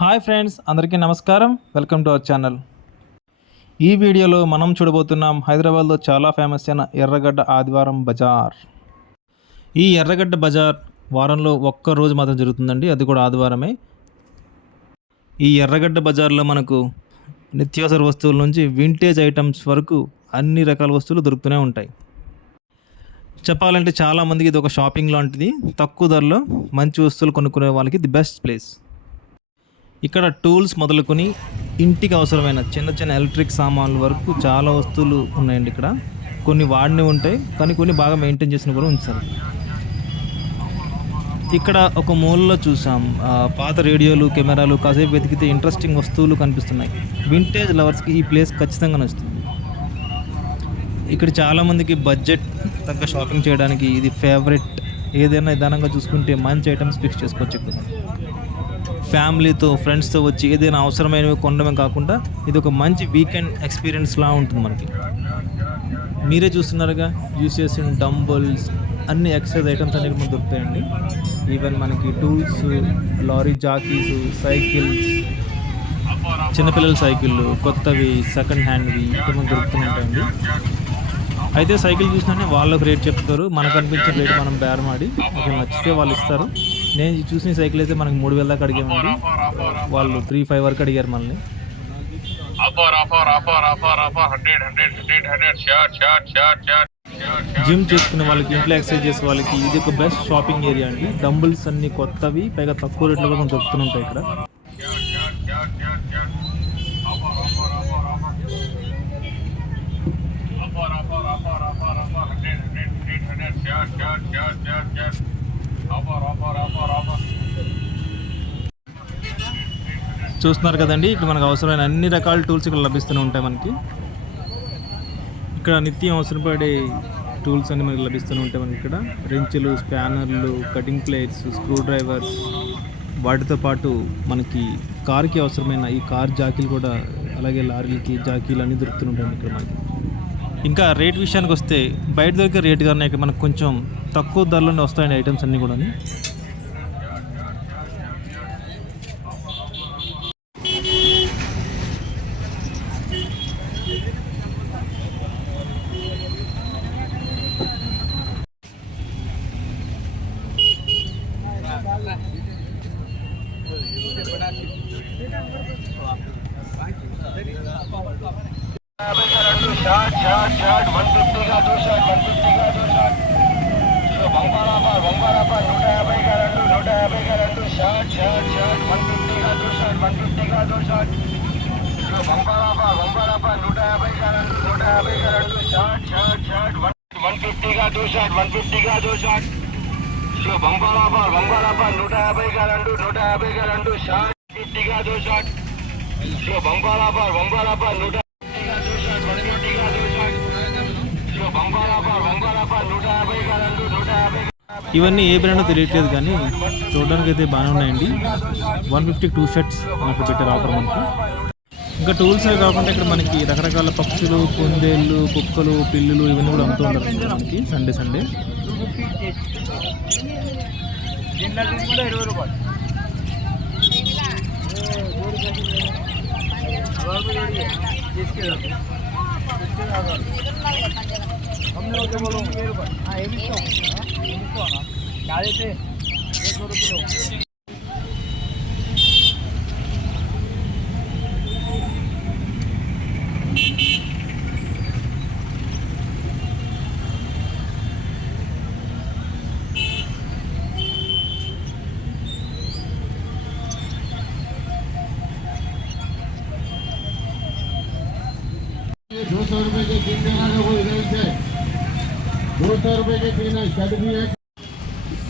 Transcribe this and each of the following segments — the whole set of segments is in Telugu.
హాయ్ ఫ్రెండ్స్, అందరికీ నమస్కారం. Welcome to our channel. ఈ వీడియోలో మనం చూడబోతున్నాం హైదరాబాద్లో చాలా ఫేమస్ అయిన ఎర్రగడ్డ ఆదివారం బజార్. ఈ ఎర్రగడ్డ బజార్ వారంలో ఒక్క రోజు మాత్రం జరుగుతుందండి, అది కూడా ఆదివారమే. ఈ ఎర్రగడ్డ బజార్లో మనకు నిత్యావసర వస్తువుల నుంచి వింటేజ్ ఐటమ్స్ వరకు అన్ని రకాల వస్తువులు దొరుకుతూనే ఉంటాయి. చెప్పాలంటే చాలామందికి ఇది ఒక షాపింగ్ లాంటిది. తక్కువ ధరలో మంచి వస్తువులు కొనుక్కునే వాళ్ళకి ది బెస్ట్ ప్లేస్. ఇక్కడ టూల్స్ మొదలుకొని ఇంటికి అవసరమైన చిన్న చిన్న ఎలక్ట్రిక్ సామాన్ల వరకు చాలా వస్తువులు ఉన్నాయండి. ఇక్కడ కొన్ని వాడినవి ఉంటాయి, కానీ కొన్ని బాగా మెయింటైన్ చేసిన కూడా ఉంచారు. ఇక్కడ ఒక మూలలో చూసాం పాత రేడియోలు, కెమెరాలు. కాసేపు వెతికితే ఇంట్రెస్టింగ్ వస్తువులు కనిపిస్తున్నాయి. వింటేజ్ లవర్స్కి ఈ ప్లేస్ ఖచ్చితంగా నచ్చుతుంది. ఇక్కడ చాలామందికి బడ్జెట్ తగ్గ షాపింగ్ చేయడానికి ఇది ఫేవరెట్. ఏదైనా నిదానంగా చూసుకుంటే మంచి ఐటమ్స్ ఫిక్స్ చేసుకోవచ్చు. ఇక్కడ ఫ్యామిలీతో, ఫ్రెండ్స్తో వచ్చి ఏదైనా అవసరమైనవి కొనడమే కాకుండా ఇది ఒక మంచి వీకెండ్ ఎక్స్పీరియన్స్లా ఉంటుంది మనకి. మీరే చూస్తున్నారుగా, యూస్ చేసిన డంబుల్స్, అన్ని ఎక్సర్సైజ్ ఐటమ్స్ అన్ని మనకు దొరుకుతాయండి. ఈవెన్ మనకి టూల్స్, లారీ జాకీస్, సైకిల్స్, చిన్నపిల్లల సైకిళ్ళు, కొత్తవి, సెకండ్ హ్యాండ్వి ఇక్కడ మనకు దొరుకుతుంటాయండి. అయితే సైకిల్ చూసినా వాళ్ళకి రేట్ చెప్తారు, మనకు అనిపించిన రేటు మనం బేరమాడి ఒకరు నచ్చితే వాళ్ళు ఇస్తారు. నేను చూసిన సైకిల్ అయితే మనకి 3,000 దాకా అడిగామండి. వాళ్ళు 3,500 వరకు అడిగారు మనల్ని. జిమ్ చేసుకునే వాళ్ళకి, ఇంట్లో ఎక్సర్సైజ్ చేసే వాళ్ళకి ఇది ఒక బెస్ట్ షాపింగ్ ఏరియా అండి. డంబుల్స్ అన్ని కొత్తవి, పైగా తక్కువ రేట్లో కూడా మనం దొరుకుతుంటాయి ఇక్కడ. చూస్తున్నారు కదండి, ఇక్కడ మనకు అవసరమైన అన్ని రకాల టూల్స్ ఇక్కడ లభిస్తూనే ఉంటాయి మనకి. ఇక్కడ నిత్యం అవసరపడే టూల్స్ అన్ని మనకి లభిస్తూనే ఉంటాయి మనకి. ఇక్కడ రెంచులు, స్పానర్లు, కటింగ్ ప్లేట్స్, స్క్రూ డ్రైవర్స్, వాటితో పాటు మనకి కార్కి అవసరమైన ఈ కార్ జాకీలు కూడా, అలాగే లారీలకి జాకీలు అన్నీ దొరుకుతుంటాయి ఇక్కడ మనకి. ఇంకా రేట్ విషయానికి వస్తే బయట దొరికే రేటు కానీ ఇక్కడ మనకు కొంచెం తక్కువ ధరలోనే వస్తాయండి ఐటమ్స్ అన్నీ కూడా. షార్ట్ 150 का दो शॉट 150 का दो शॉट जो बंबारा पर 150 का రెండు 150 का రెండు షార్ట్ 150 का दो शॉट 150 का दो शॉट जो बंबारा पर 150 का రెండు 150 का రెండు షార్ట్ 150 का दो शॉट 150 का दो शॉट जो बंबारा पर 150 का రెండు 150 का రెండు షార్ట్ 50 का दो शॉट जो बंबारा पर 150 ఇవన్నీ ఏ బ్రాండో తెలియట్లేదు, కానీ చూడడానికి అయితే బాగానే ఉన్నాయండి. 150 2 షర్ట్స్ మనకు పెట్టారు ఆఫర్ మనకి. ఇంకా టూల్స్ అవి కాకుండా ఇక్కడ మనకి రకరకాల పక్షులు, కుందేళ్ళు, కుక్కలు, పిల్లులు ఇవన్నీ కూడా అమ్ముతూ ఉంటారు మనకి సండే.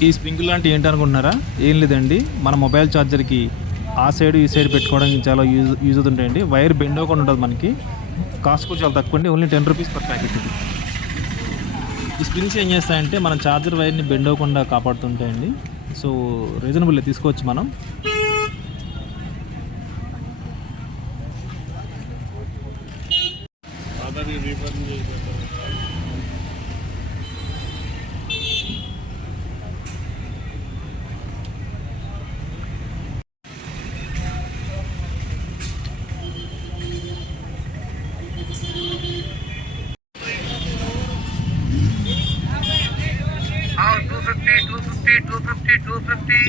ఈ స్ప్రింగ్ లాంటి ఏంటి అనుకుంటున్నారా? ఏం లేదండి, మన మొబైల్ ఛార్జర్కి ఆ సైడ్ ఈ సైడ్ పెట్టుకోవడానికి చాలా యూజ్ అవుతుంటాయండి. వైర్ బెండ్ అవ్వకుండా ఉంటుంది మనకి. కాస్ట్ కూడా చాలా తక్కువ అండి, ఓన్లీ 10 రూపీస్ పర్ ప్యాకెట్. ఇది ఈ స్ప్రింగ్స్ ఏం చేస్తాయంటే మన ఛార్జర్ వైర్ని బెండ్ అవ్వకుండా కాపాడుతుంటాయండి. సో రీజనబుల్ తీసుకోవచ్చు మనం.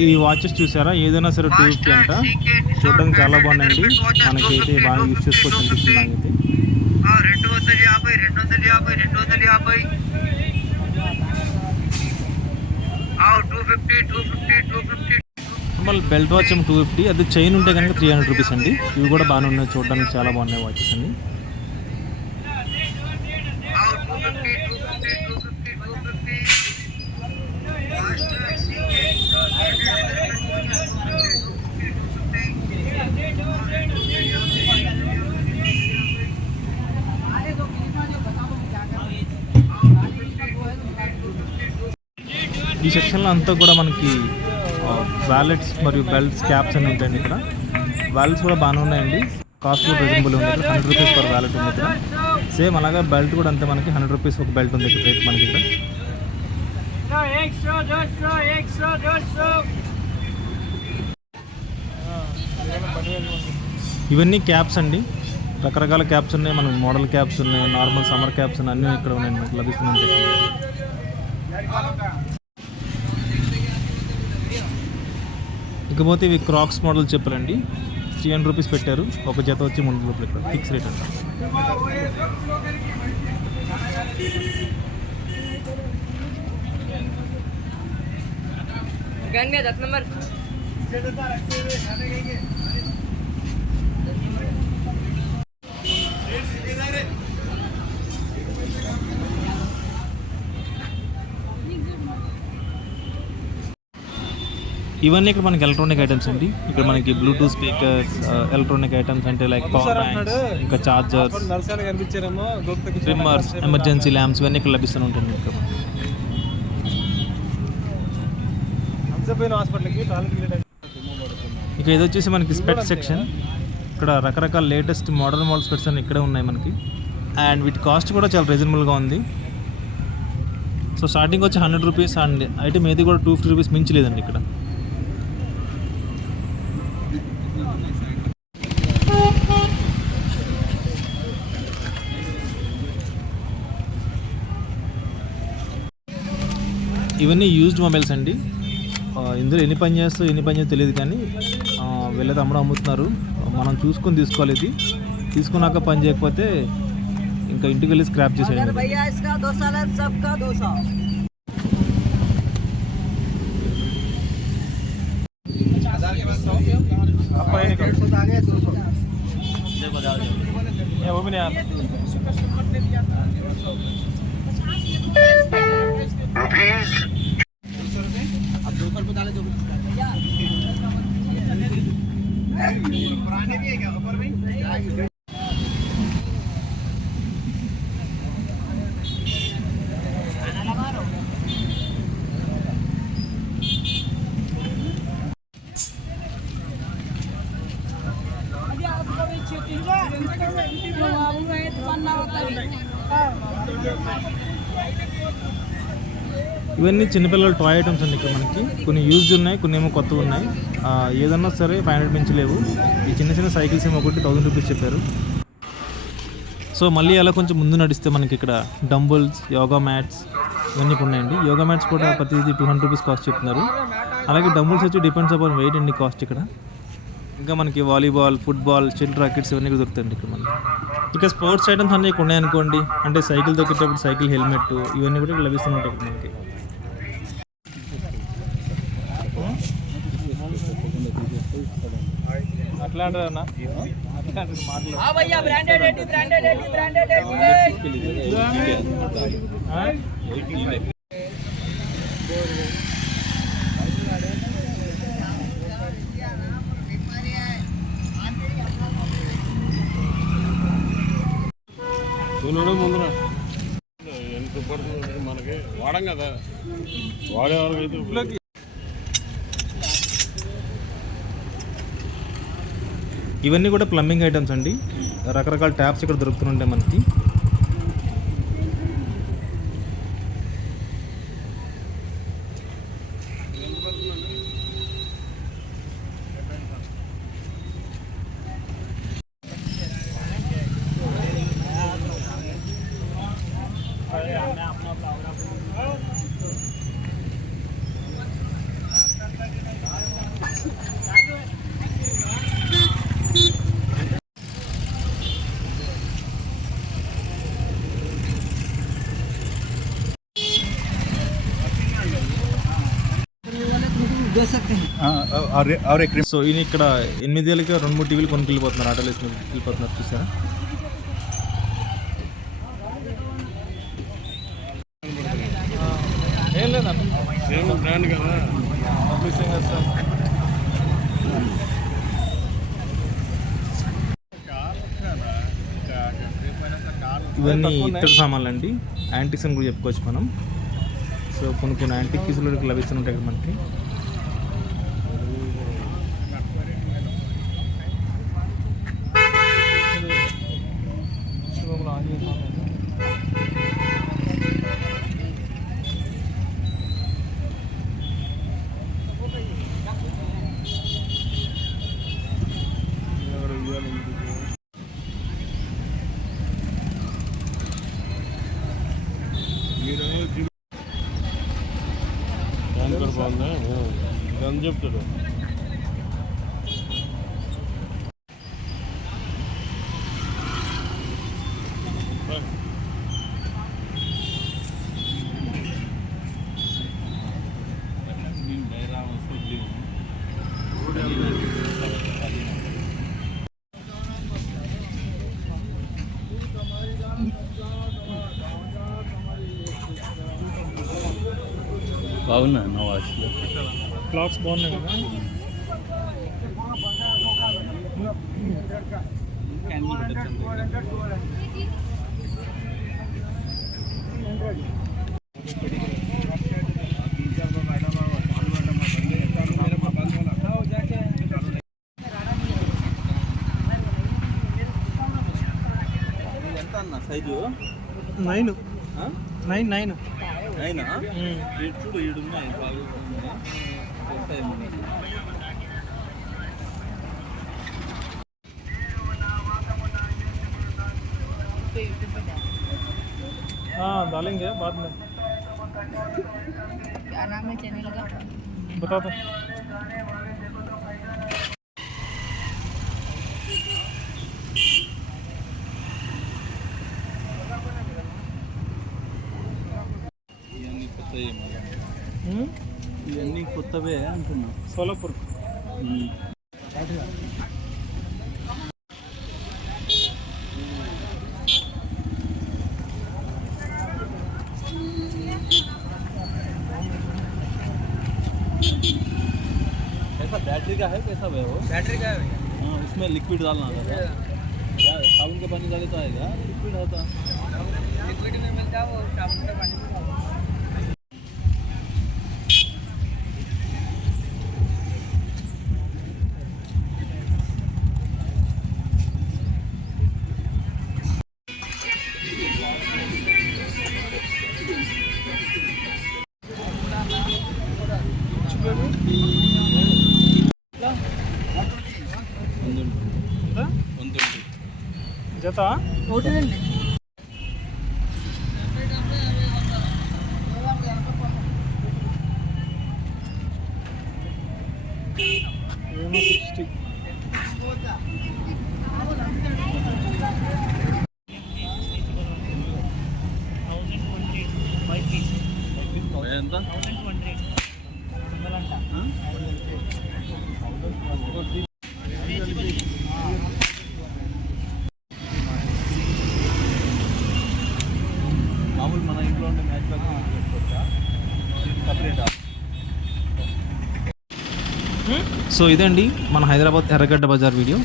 ఈ వాచెస్ చూసారా, ఏదైనా సరే 250 అంట. చూడడానికి చాలా బాగున్నాయండి, మనకైతే బాగా యూజ్ చేసుకోవచ్చు అనిపిస్తుంది నాకైతే. 250. మళ్ళీ బెల్ట్ వాచ్ ఏమో 250, అది చైన్ ఉంటే కనుక 300 రూపీస్ అండి. ఇవి కూడా బాగానే ఉన్నాయి, చూడడానికి చాలా బాగున్నాయి వాచెస్ అండి. ఈ సెక్షన్లో అంతా కూడా మనకి వ్యాలెట్స్ మరియు బెల్ట్స్, క్యాప్స్ అన్నీ ఉంటాయండి. ఇక్కడ వ్యాలెట్స్ కూడా బాగానే ఉన్నాయండి, కాస్ట్ కూడా రీజనబుల్ ఉంది. ఇక్కడ 100 రూపీస్ పర్ వ్యాలెట్ ఉంది ఇక్కడ. సేమ్ అలాగే బెల్ట్ కూడా అంతే, మనకి 100 రూపీస్ ఒక బెల్ట్ ఉంది ఇక్కడ రేట్ మనకి ఇక్కడ. ఇవన్నీ క్యాప్స్ అండి, రకరకాల క్యాప్స్ ఉన్నాయి, మనకి మోడల్ క్యాప్స్ ఉన్నాయి, నార్మల్ సమ్మర్ క్యాప్స్ ఉన్నాయి, అన్నీ ఇక్కడ ఉన్నాయి, మనకు లభిస్తున్నాయి. ఇకపోతే ఇవి క్రాక్స్ మోడల్ చెప్పులండి, 300 రూపీస్ పెట్టారు, ఒక జత వచ్చి 300 రూపాయలు ఇక్కడ ఫిక్స్ రేట్ అంట. ఇవన్నీ ఇక్కడ మనకి ఎలక్ట్రానిక్ ఐటమ్స్ అండి. ఇక్కడ మనకి బ్లూటూత్ స్పీకర్స్, ఎలక్ట్రానిక్ ఐటమ్స్ అంటే లైక్ పవర్ బ్యాంక్స్, ఇంకా చార్జర్స్, ట్రిమ్మర్స్, ఎమర్జెన్సీ ల్యాంప్స్ ఇవన్నీ ఇక్కడ లభిస్తూ ఉంటుంది. ఇక ఇది వచ్చేసి మనకి స్పెట్స్ సెక్షన్. ఇక్కడ రకరకాల లేటెస్ట్ మోడల్ స్పెట్స్ అన్ని ఇక్కడే ఉన్నాయి మనకి, అండ్ వీటి కాస్ట్ కూడా చాలా రీజనబుల్గా ఉంది. సో స్టార్టింగ్ వచ్చి 100 రూపీస్ అండ్ ఐటమ్ ఏది కూడా 250 రూపీస్ మించి లేదండి ఇక్కడ. ఇవన్నీ యూజ్డ్ మొబైల్స్ అండి. ఇందులో ఎన్ని పని చేస్తాయో తెలియదు, కానీ వీళ్ళైతే అమ్ముతున్నారు. మనం చూసుకొని తీసుకోవాలి. ఇది తీసుకున్నాక పని చేయకపోతే ఇంకా ఇంటికి వెళ్ళి స్క్రాప్ చేసేయండి. ఇవన్నీ చిన్నపిల్లల టాయ్ ఐటమ్స్ అండి. ఇక్కడ మనకి కొన్ని యూజ్డ్ ఉన్నాయి, కొన్ని ఏమో కొత్తవి ఉన్నాయి. ఏదన్నా సరే 500 మించి లేవు. ఈ చిన్న చిన్న సైకిల్స్ ఏమో ఒకటి 1000 రూపీస్ చెప్పారు. సో మళ్ళీ అలా కొంచెం ముందు నడిస్తే మనకి ఇక్కడ డంబుల్స్, యోగా మ్యాట్స్ ఇవన్నీ ఉన్నాయండి. యోగా మ్యాట్స్ కూడా ప్రతిదీ 200 రూపీస్ కాస్ట్ చెప్తున్నారు. అలాగే డంబుల్స్ వచ్చి డిపెండ్స్ అపాన్ వెయిట్ అండి కాస్ట్ ఇక్కడ. ఇంకా మనకి వాలీబాల్, ఫుట్బాల్, షటిల్ రాకెట్స్ ఇవన్నీ దొరుకుతాయండి ఇక్కడ మనకి. ఇక స్పోర్ట్స్ ఐటమ్స్ అన్నీ ఇక్కడ ఉన్నాయనుకోండి, అంటే సైకిల్ దొరికేటప్పుడు సైకిల్ హెల్మెట్ ఇవన్నీ కూడా ఇక్కడ లభిస్తుంటాయి ఇక్కడ మనకి. అట్లాంటిదన్నా ముందున ఎంత పడుతుంది మనకి వాడం కదా, వాడేవాళ్ళకి. ఇవన్నీ కూడా ప్లంబింగ్ ఐటమ్స్ అండి. రకరకాల ట్యాప్స్ ఇక్కడ దొరుకుతుంటాయి మనకి. और एक సో ఈయన ఇక్కడ 8 ఏళ్ళకి 2-3 టీవీలు కొనుక్కెళ్ళిపోతున్నారు, ఆటోలు వేసుకుని వెళ్ళిపోతున్నారు చూసారా. ఏం లేదన్న ब्रांड కదా పబ్లిషింగ్ వస్తాం. ఇవన్నీ ఇతర సామాన్లు అండి, యాంటిక్స్ అని కూడా చెప్పుకోవచ్చు మనం. సో కొన్ని యాంటిక్ పీసులు లభిస్తూ ఉంటాయి కదా మనకి. బాగుందా అని చెప్తాడు. బాగున్నా నా వాచ్లో క్లాక్స్ బాగున్నాయి కదా. ఎంత అన్న సైజు? 9 9 అయినా చూడు ఈడున్నాయి डालेंगे बाद में. क्या नाम है चैनल का? बता दो. ఇవన్నీ కొత్తవే అంటున్నా. సోలాపూర్. कैसा बैटरी का है? कैसा है वो? बैटरी का है हाँ, उसमें लिक्विड डालना था. क्या साबुन का पानी डाले तो आएगा? लिक्विड होता. लिक्विड में मिलता है वो साबुन का पानी. జత ఒకటేనండి. ఏమో 60. ఎంత? మామూలు మన ఇంట్లో ఉండే మ్యాచ్ పెట్టుకోవచ్చా? సపరేటా? సో ఇదండి మన హైదరాబాద్ ఎర్రగడ్డ బజార్ వీడియో.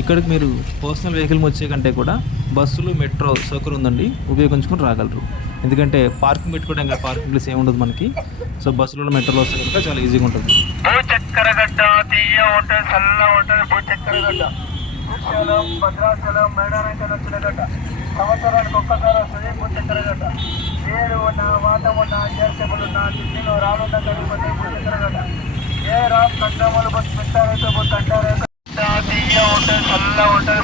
ఇక్కడికి మీరు పర్సనల్ వెహికల్ వచ్చే కంటే కూడా బస్సులు, మెట్రో సౌకర్యం ఉందండి, ఉపయోగించుకొని రాగలరు. ఎందుకంటే పార్కింగ్ పెట్టుకోవడానికి పార్కింగ్ ప్లేస్ ఏమి ఉండదు మనకి. సో బస్సులలో, మెట్రోలో వస్తే కనుక చాలా ఈజీగా ఉంటుంది. భూచక్రగడ్డ తీయ హోటల్, సల్ల హోటల్, భూచక్రగడ్డ, శ్రీశైలం, భద్రాచలం, మేడారంకల్ వచ్చిన గడ్డ. సంవత్సరానికి ఒక్కసారి వస్తుంది భూచక్రగడ్డ. వేరు ఉన్న, వాతం ఉన్న, గ్యాస్టేబుల్ ఉన్న, ఢిల్లీలో రానున్న గడిపోతే భూచక్రగడ్డ. ఏ రామ్ కండములు బస్ పెట్టారైతే బస్ అంటారైతే తీయ హోటల్, సల్ల హోటల్,